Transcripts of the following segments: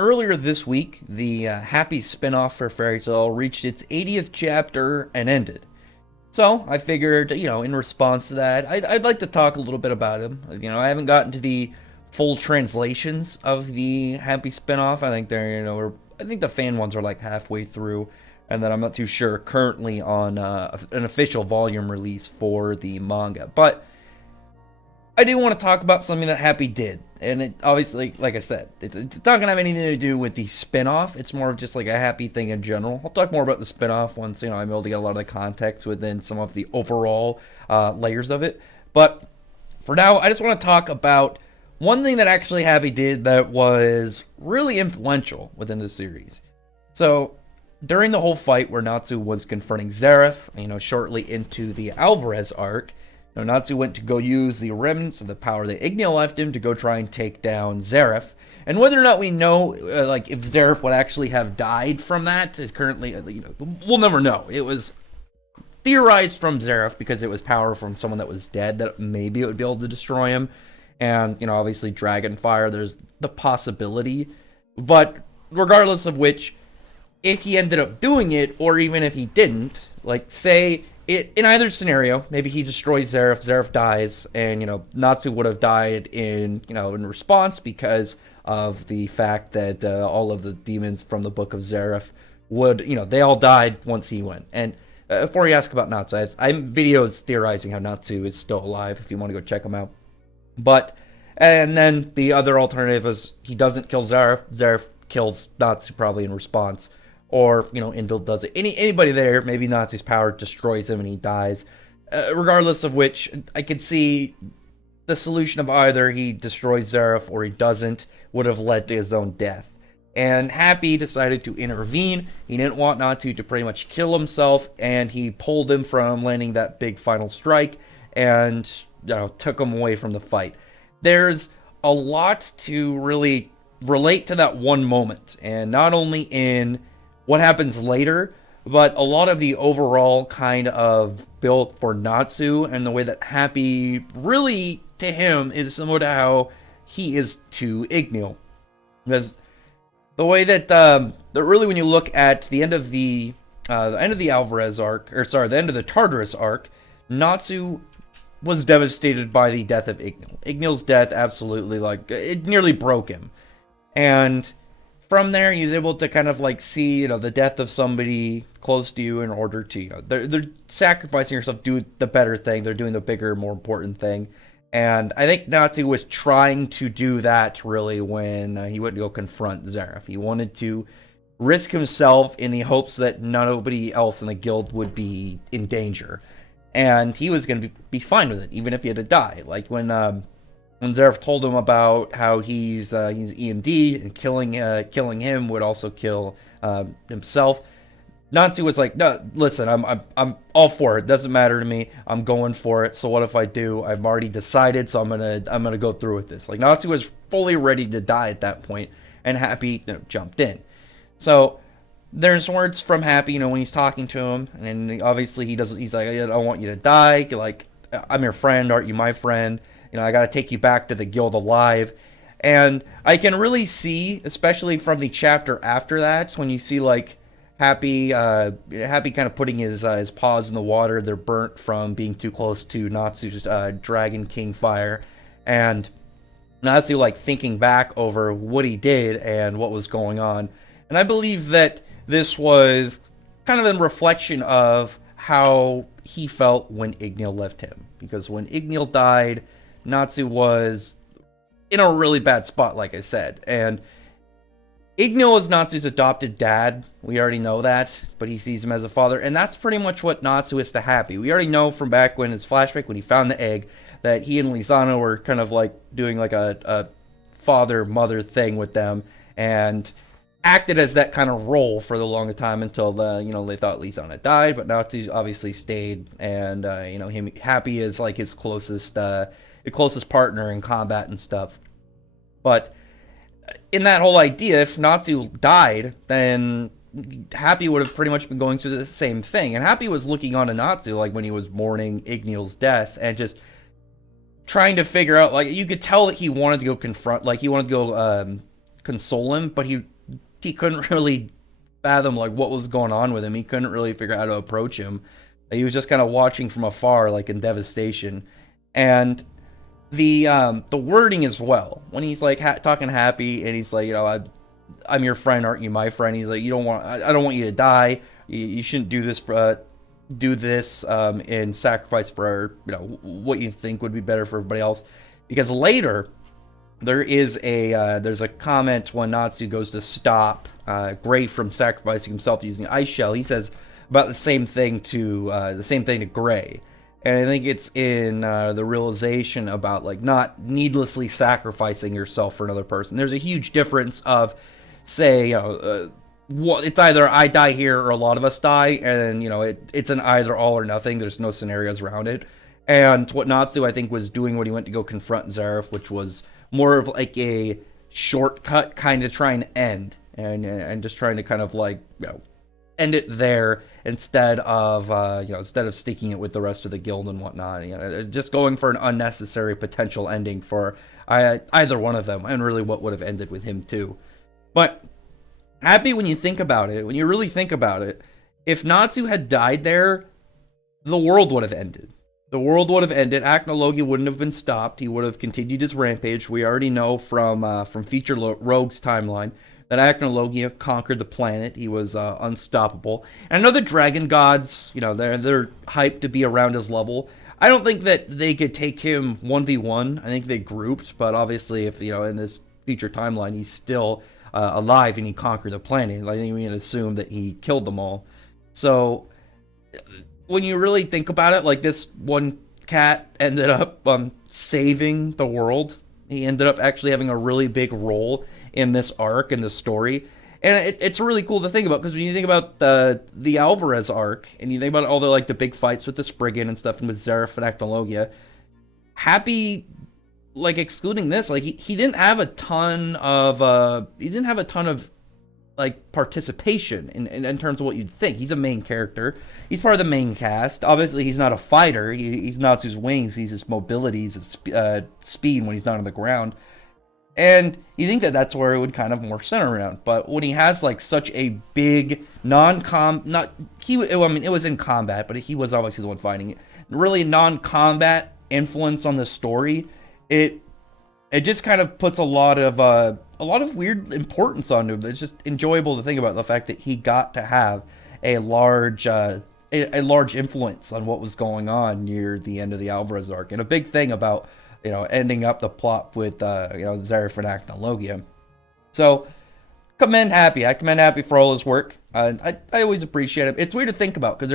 Earlier this week, the Happy spinoff for Fairy Tail reached its 80th chapter and ended. So I figured, in response to that, I'd like to talk a little bit about him. I haven't gotten to the full translations of the Happy spinoff. I think I think the fan ones are like halfway through, and then I'm not too sure currently on an official volume release for the manga. But I do want to talk about something that Happy did. And it obviously, like I said, it's not going to have anything to do with the spin-off. It's more of just like a Happy thing in general. I'll talk more about the spin-off once, I'm able to get a lot of the context within some of the overall layers of it. But for now, I just want to talk about one thing that actually Happy did that was really influential within the series. So, during the whole fight where Natsu was confronting Zeref, shortly into the Alvarez arc, Natsu went to go use the remnants of the power that Igneel left him to go try and take down Zeref. And whether or not we know, if Zeref would actually have died from that is currently, we'll never know. It was theorized from Zeref because it was power from someone that was dead that maybe it would be able to destroy him. And, obviously Dragonfire, there's the possibility. But regardless of which, if he ended up doing it, or even if he didn't, say in either scenario, maybe he destroys Zeref dies, and, Natsu would have died in response because of the fact that all of the demons from the Book of Zeref would, they all died once he went. And before you ask about Natsu, I have videos theorizing how Natsu is still alive if you want to go check them out. And then the other alternative is he doesn't kill Zeref, Zeref kills Natsu probably in response. Or, Invild does it. Anybody there, maybe Natsu's power destroys him and he dies. Regardless of which, I could see the solution of either he destroys Zeref or he doesn't would have led to his own death. And Happy decided to intervene. He didn't want Natsu to pretty much kill himself, and he pulled him from landing that big final strike and, took him away from the fight. There's a lot to really relate to that one moment, and not only in what happens later, but a lot of the overall kind of build for Natsu and the way that Happy really to him is similar to how he is to Igneel. Because the way that really when you look at the end of the Alvarez arc, the end of the Tartarus arc, Natsu was devastated by the death of Igneel. Igneel's death absolutely it nearly broke him. And from there, he's able to kind of see, the death of somebody close to you in order to, they're sacrificing yourself, do the better thing. They're doing the bigger, more important thing. And I think Natsu was trying to do that really when he went to go confront Zeref. He wanted to risk himself in the hopes that nobody else in the guild would be in danger. And he was going to be fine with it, even if he had to die. When Zeref told him about how he's E&D and killing him would also kill himself, Natsu was like, no, listen, I'm all for it. Doesn't matter to me. I'm going for it. So what if I do? I've already decided, so I'm gonna go through with this. Natsu was fully ready to die at that point, and Happy jumped in. So there's words from Happy, when he's talking to him, and obviously he doesn't. He's like, I don't want you to die. I'm your friend, aren't you my friend? I gotta take you back to the guild alive. And I can really see, especially from the chapter after that, when you see Happy kind of putting his paws in the water. They're burnt from being too close to Natsu's Dragon King fire, and Natsu thinking back over what he did and what was going on. And I believe that this was kind of in reflection of how he felt when Igneel left him, because when Igneel died, Natsu was in a really bad spot, like I said, and Igneel is Natsu's adopted dad. We already know that, but he sees him as a father, and that's pretty much what Natsu is to Happy. We already know from back when his flashback, when he found the egg, that he and Lizana were kind of doing a father-mother thing with them, and acted as that kind of role for the longest time until they thought Lizana died, but Natsu obviously stayed, and Happy is his closest partner in combat and stuff. But in that whole idea, if Natsu died, then Happy would have pretty much been going through the same thing. And Happy was looking on to Natsu when he was mourning Igneel's death and just trying to figure out, you could tell that he wanted to go confront, he wanted to go console him, but he couldn't really fathom like what was going on with him. He couldn't really figure out how to approach him. He was just kind of watching from afar, like in devastation. And the wording as well, when he's like talking happy, and he's like, I'm your friend, aren't you my friend? He's like, you don't want, I don't want you to die. You shouldn't do this in sacrifice for what you think would be better for everybody else. Because later there's a comment when Natsu goes to stop Gray from sacrificing himself using the ice shell. He says about the same thing to Gray. And I think it's in the realization about like not needlessly sacrificing yourself for another person. There's a huge difference of, say, it's either I die here or a lot of us die, and it's an either all or nothing. There's no scenarios around it. And what Natsu, I think, was doing when he went to go confront Zeref, which was more of like a shortcut kind of trying to end, and just trying to kind of like end it there instead of sticking it with the rest of the guild and whatnot. Just going for an unnecessary potential ending for either one of them, and really what would have ended with him too. But happy, when you think about it, when you really think about it, if Natsu had died there, the world would have ended. The world would have ended. Acnologia wouldn't have been stopped. He would have continued his rampage. We already know from Future Rogue's timeline that Acnologia conquered the planet. He was unstoppable. And I know the Dragon Gods, they're hyped to be around his level. I don't think that they could take him 1v1. I think they grouped, but obviously if, in this future timeline, he's still alive and he conquered the planet, I think we can assume that he killed them all. So when you really think about it, like, this one cat ended up saving the world. He ended up actually having a really big role in this arc, in the story. And it's really cool to think about, because when you think about the Alvarez arc, and you think about all the big fights with the Spriggan and stuff, and with Zeref and Acnologia, Happy, excluding this, he didn't have a ton of participation in terms of what you'd think. He's a main character. He's part of the main cast. Obviously, he's not a fighter. He's not his wings. He's his mobility, his speed when he's not on the ground. And you think that that's where it would kind of more center around. But when he has such a big it was in combat, but he was obviously the one fighting it. Really non-combat influence on the story. It just kind of puts a lot of weird importance onto him. It's just enjoyable to think about the fact that he got to have a large influence on what was going on near the end of the Alvarez arc, and a big thing about ending up the plot with Zeref and Acnologia. So I commend Happy for all his work. I always appreciate it. It's weird to think about, because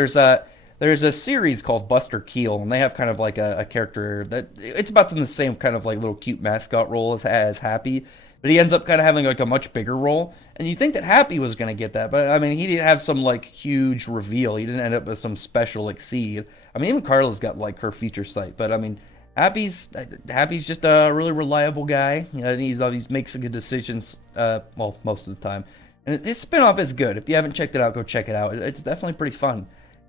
there's a series called Buster Keel, and they have kind of a character that it's about in the same kind of little cute mascot role as Happy, but he ends up kind of having a much bigger role. And you think that Happy was going to get that, but I mean, he didn't have some huge reveal. He didn't end up with some special seed. I mean, even Carla's got her future sight, but I mean, Happy's just a really reliable guy. He always makes good decisions, most of the time. And his spinoff is good. If you haven't checked it out, go check it out. It's definitely pretty fun.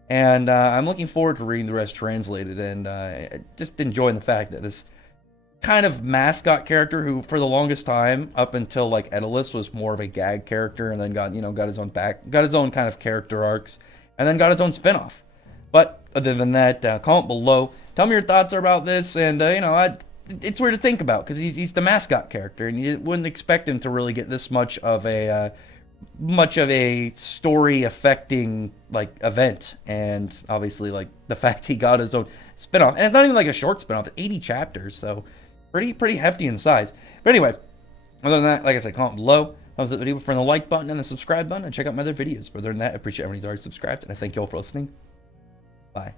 And I'm looking forward to reading the rest translated, and just enjoying the fact that this kind of mascot character, who for the longest time, up until Edalus, was more of a gag character, and then got his own kind of character arcs, and then got his own spinoff. But other than that, comment below. Tell me your thoughts about this, and it's weird to think about, because he's the mascot character, and you wouldn't expect him to really get this much of a story affecting event. And obviously the fact he got his own spinoff, and it's not even a short spinoff, it's 80 chapters, so pretty hefty in size. But anyway, other than that, like I said, comment below, thumbs up the video, for the like button and the subscribe button, and check out my other videos. Other than that, I appreciate everyone who's already subscribed, and I thank you all for listening. Bye.